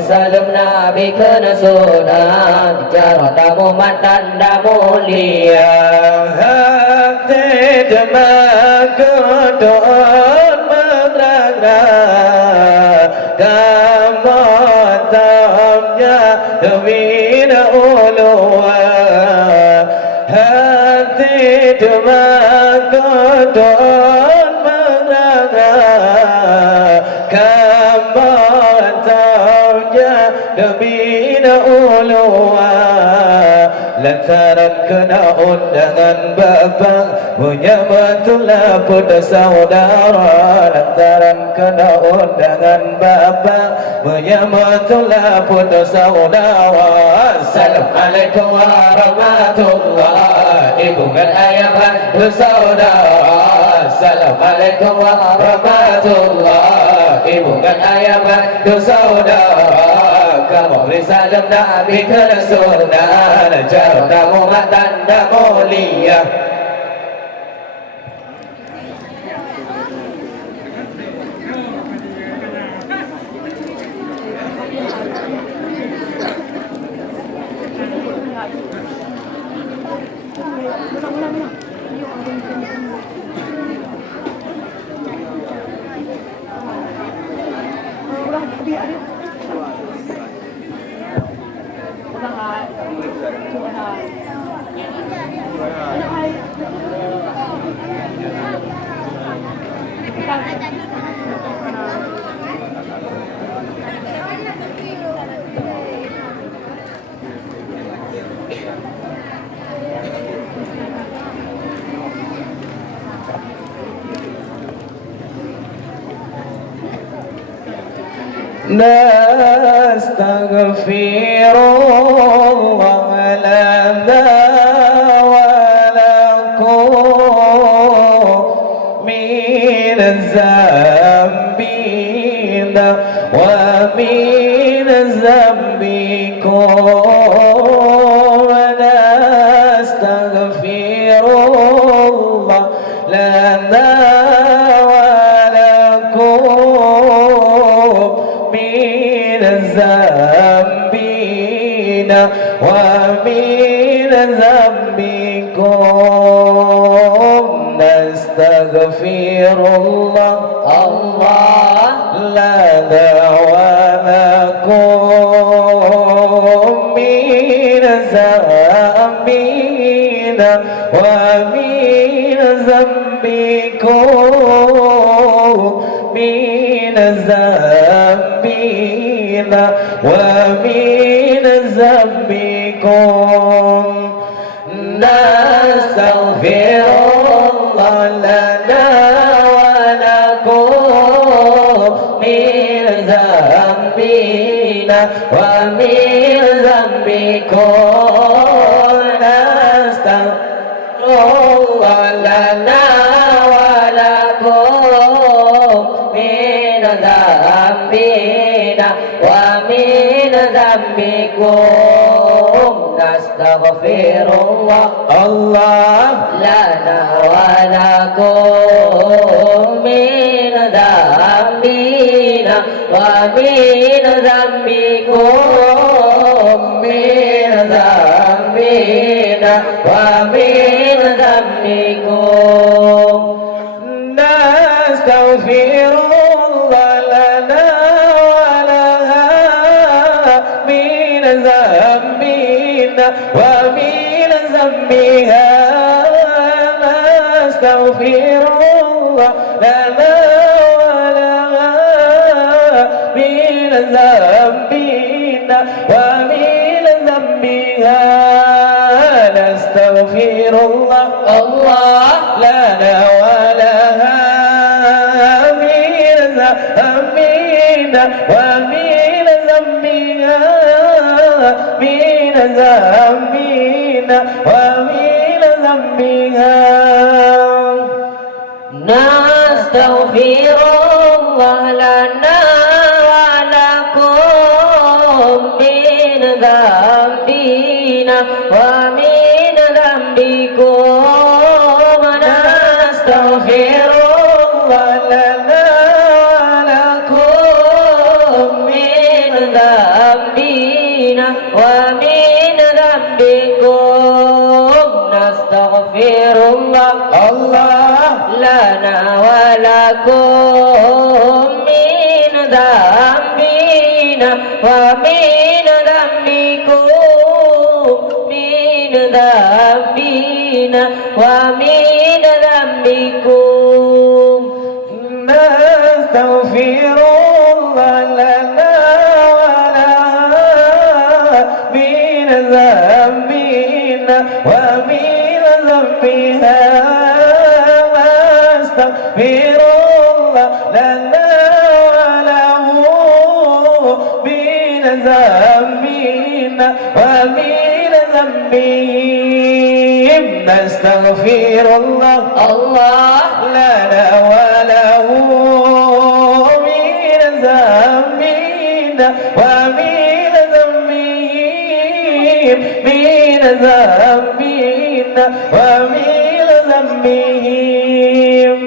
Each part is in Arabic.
salamna bikana sunan cara tamu matan mulia hati demak kedon mendragra kamatamnya dewina ulua hati demak kedon mendragra kamatamnya dewina ulua lantaran kena undangan babang menyambutlah pada saudara lantaran kena undangan babang menyambutlah pada saudara assalamualaikum warahmatullahi bukan ayah bersaudara assalamualaikum warahmatullahi bukan ayah bersaudara kamu risalah Nabi ke Rasulullah cara kamu tanda mulia nastaghfirullah lana wa lakum min zambina wa min zambikum nastaghfirullah lana ذنبنا ومن ذنبكم نستغفر الله الله لنا ولكم من ذنبنا ومن ذنبكم من ذنبنا ومن ذنبكم نستغفر الله لنا ولكم من ذنبنا ومن ذنبكم نستغفر الله لنا ولكم من ذنبنا ومن ذنبكم نستغفر الله الله لنا ولكم من ذنبنا ومن ذنبكم من ذنبنا ومن ذنبكم نستغفر الله لنا ذنبنا ومن ذنبها نستغفر الله لنا ولها من ذنبنا ومن ذنبها نستغفر الله الله لنا ولها من ذنبنا ومن ذنبها من ذنبنا ومن ذنبها نستغفر الله لنا ولكم من ذنبنا ومن ذنبكم نستغفر الله لنا ولكم من ذنبنا لنا ولكم من ذنبنا ومن ذنبكم من ذنبنا ومن ذنبكم نستغفر الله لنا ولها من ذنبنا ومن ذنبها نستغفر الله لنا وله من ذنبنا ومن ذنبهم نستغفر الله لنا وله من ذنبنا ومن ذنبهم من ذنبنا ومن ذنبهم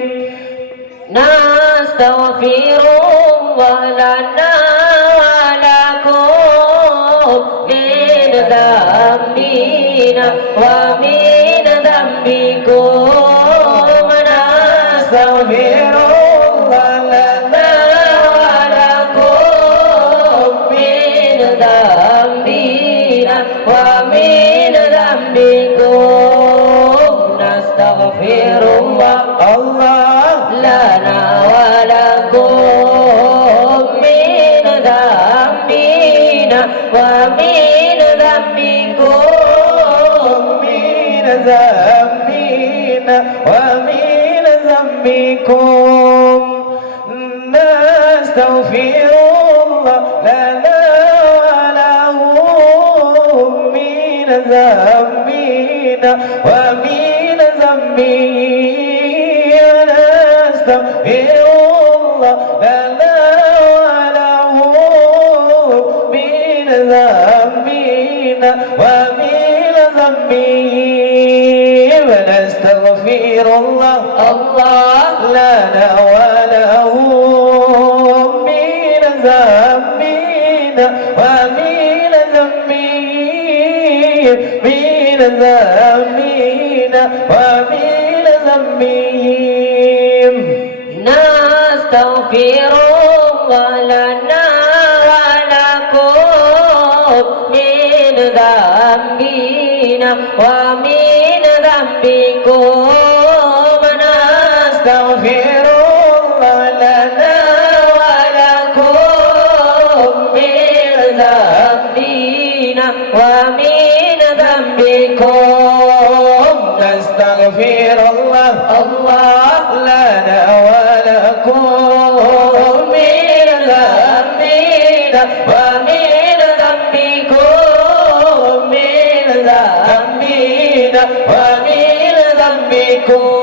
نستغفر الله لنا ولكم من ذنبنا ومن ذنبكم نستغفر الله لنا ولكم من ذنبنا ومن ذنبكم نستغفر الله لنا ولكم من ذنبنا ومن ذنبكم من ذنبنا ومن ذنبكم نستغفر الله لنا وله من ذنبنا ومن ذنبهم نستغفر الله لنا وله من ذنبنا ومن ذنبهم نستغفر الله لنا وله من ذنبنا ومن ذنبهم من ذنبنا ومن ذنبهم نستغفر الله لنا ولكم من ذنبنا ومن ذنبكم نستغفر الله لنا ولكم من ذنبنا ومن ذنبكم نستغفر الله لنا ولكم من ذنبنا ومن ذنبكم من ذنبنا ومن ذنبكم